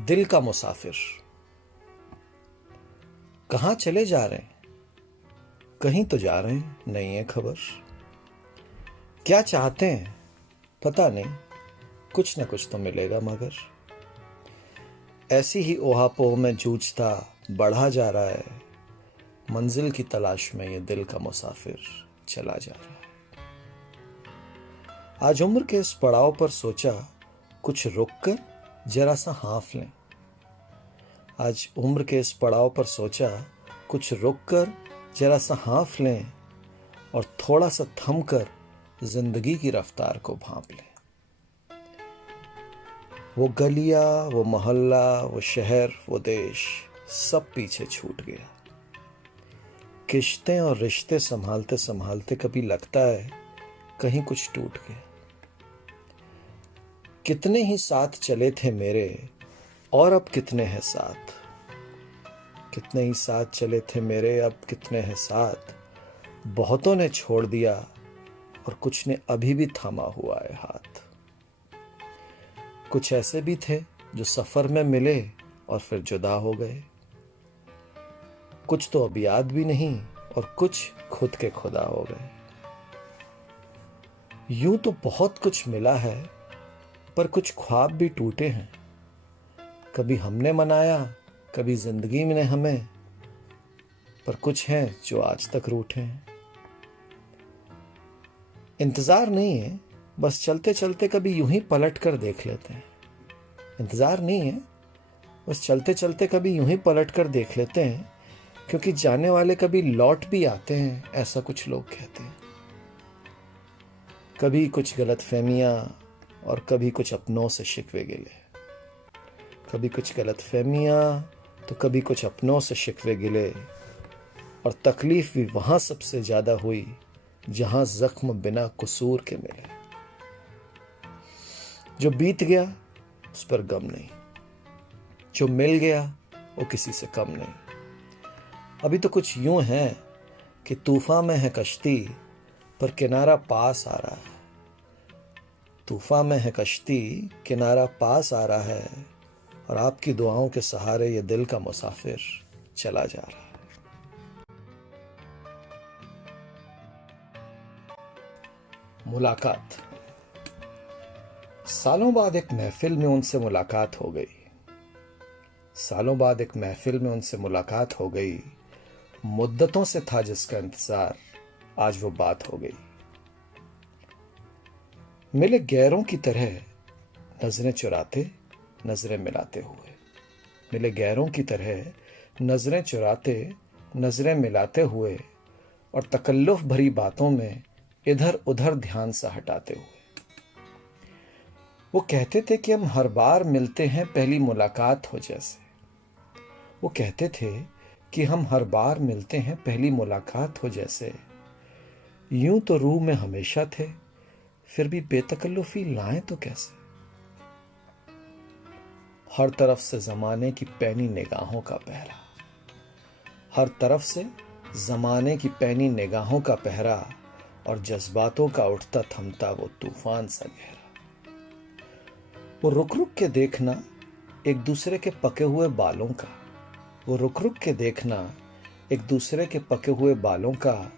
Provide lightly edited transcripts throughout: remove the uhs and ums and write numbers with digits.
दिल का मुसाफिर। कहाँ चले जा रहे हैं? कहीं तो जा रहे हैं, नहीं है खबर। क्या चाहते हैं पता नहीं, कुछ न कुछ तो मिलेगा मगर। ऐसी ही ओहापोह में जूझता बढ़ा जा रहा है, मंजिल की तलाश में ये दिल का मुसाफिर चला जा रहा है। आज उम्र के इस पड़ाव पर सोचा, कुछ रुक कर जरा सा हाँफ लें। आज उम्र के इस पड़ाव पर सोचा, कुछ रुक कर जरा सा हाँफ लें और थोड़ा सा थम कर जिंदगी की रफ्तार को भांप लें। वो गलियां, वो मोहल्ला, वो शहर, वो देश, सब पीछे छूट गया। किश्ते और रिश्ते संभालते संभालते कभी लगता है कहीं कुछ टूट गया। कितने ही साथ चले थे मेरे, और अब कितने हैं साथ। कितने ही साथ चले थे मेरे, अब कितने हैं साथ। बहुतों ने छोड़ दिया और कुछ ने अभी भी थामा हुआ है हाथ। कुछ ऐसे भी थे जो सफर में मिले और फिर जुदा हो गए। कुछ तो अब याद भी नहीं और कुछ खुद के खुदा हो गए। यूं तो बहुत कुछ मिला है, पर कुछ ख्वाब भी टूटे हैं। कभी हमने मनाया, कभी जिंदगी ने हमें, पर कुछ हैं जो आज तक रूठे हैं। इंतजार नहीं है, बस चलते चलते कभी यूं ही पलट कर देख लेते हैं। इंतजार नहीं है, बस चलते चलते कभी यूं ही पलट कर देख लेते हैं, क्योंकि जाने वाले कभी लौट भी आते हैं, ऐसा कुछ लोग कहते हैं। कभी कुछ गलतफहमियां और कभी कुछ अपनों से शिकवे गिले। कभी कुछ गलतफहमियां तो कभी कुछ अपनों से शिकवे गिले। और तकलीफ भी वहां सबसे ज्यादा हुई जहां जख्म बिना कसूर के मिले। जो बीत गया उस पर गम नहीं, जो मिल गया वो किसी से कम नहीं। अभी तो कुछ यूं है कि तूफान में है कश्ती, पर किनारा पास आ रहा है। तूफान में है कश्ती, किनारा पास आ रहा है, और आपकी दुआओं के सहारे ये दिल का मुसाफिर चला जा रहा है। मुलाकात। सालों बाद एक महफिल में उनसे मुलाकात हो गई। सालों बाद एक महफिल में उनसे मुलाकात हो गई। मुद्दतों से था जिसका इंतजार, आज वो बात हो गई। मिले गैरों की तरह नजरें चुराते, नजरें मिलाते हुए। मिले गैरों की तरह नजरें चुराते, नजरें मिलाते हुए, और तकल्लुफ भरी बातों में इधर उधर ध्यान सा हटाते हुए। वो कहते थे कि हम हर बार मिलते हैं पहली मुलाकात हो जैसे। वो कहते थे कि हम हर बार मिलते हैं पहली मुलाकात हो जैसे। यूं तो रूह में हमेशा थे, फिर भी बेतकल्लुफी लाएं तो कैसे। हर तरफ से जमाने की पैनी निगाहों का पहरा। हर तरफ से जमाने की पैनी निगाहों का पहरा, और जज्बातों का उठता थमता वो तूफान सा गहरा। वो रुक रुक के देखना एक दूसरे के पके हुए बालों का। वो रुक रुक के देखना एक दूसरे के पके हुए बालों का,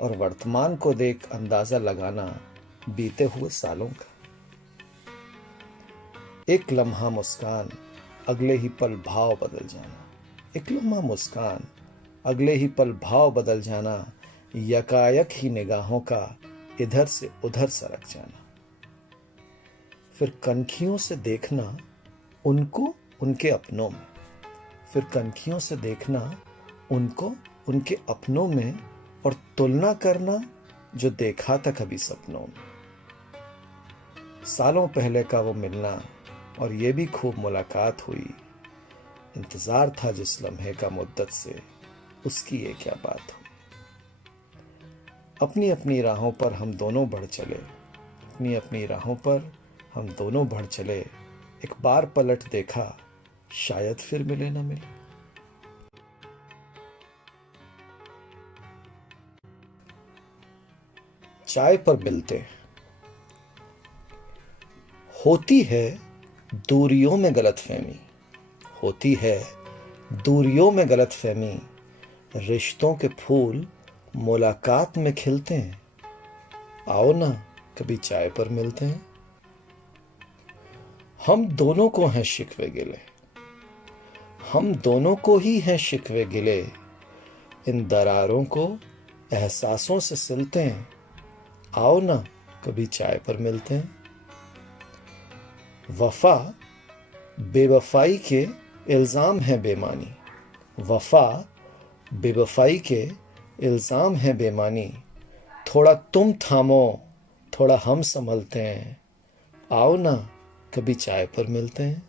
और वर्तमान को देख अंदाजा लगाना बीते हुए सालों का। एक लम्हा मुस्कान, अगले ही पल भाव बदल जाना। एक लम्हा मुस्कान, अगले ही पल भाव बदल जाना। यकायक ही निगाहों का इधर से उधर सरक जाना। फिर कनखियों से देखना उनको उनके अपनों में। फिर कनखियों से देखना उनको उनके अपनों में, और तुलना करना जो देखा था कभी सपनों में। सालों पहले का वो मिलना, और ये भी खूब मुलाकात हुई। इंतजार था जिस लम्हे का मुद्दत से, उसकी ये क्या बात हुई। अपनी अपनी राहों पर हम दोनों बढ़ चले। अपनी अपनी राहों पर हम दोनों बढ़ चले। एक बार पलट देखा, शायद फिर मिले न मिले। चाय पर मिलते। होती है दूरियों में गलतफहमी, होती है दूरियों में गलतफहमी, रिश्तों के फूल मुलाकात में खिलते हैं। आओ ना कभी चाय पर मिलते हैं। हम दोनों को हैं शिकवे गिले, हम दोनों को ही हैं शिकवे गिले, इन दरारों को एहसासों से सिलते हैं। आओ ना कभी चाय पर मिलते हैं। वफा बेवफाई के इल्जाम है बेमानी, वफा बेवफाई के इल्जाम है बेमानी, थोड़ा तुम थामो थोड़ा हम संभलते हैं। आओ ना कभी चाय पर मिलते हैं।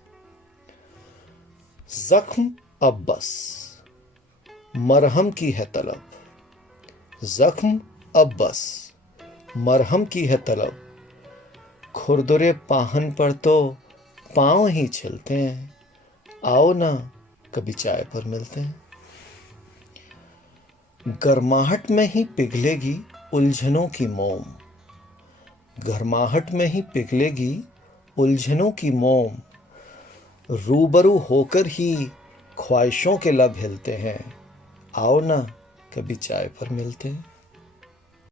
जख्म अब बस मरहम की है तलब, जख्म अब बस मरहम की है तलब, खुरदुरे पाहन पर तो पांव ही छिलते हैं। आओ ना कभी चाय पर मिलते हैं। गर्माहट में ही पिघलेगी उलझनों की मोम, गर्माहट में ही पिघलेगी उलझनों की मोम, रूबरू होकर ही ख्वाहिशों के लब हिलते हैं। आओ ना कभी चाय पर मिलते हैं।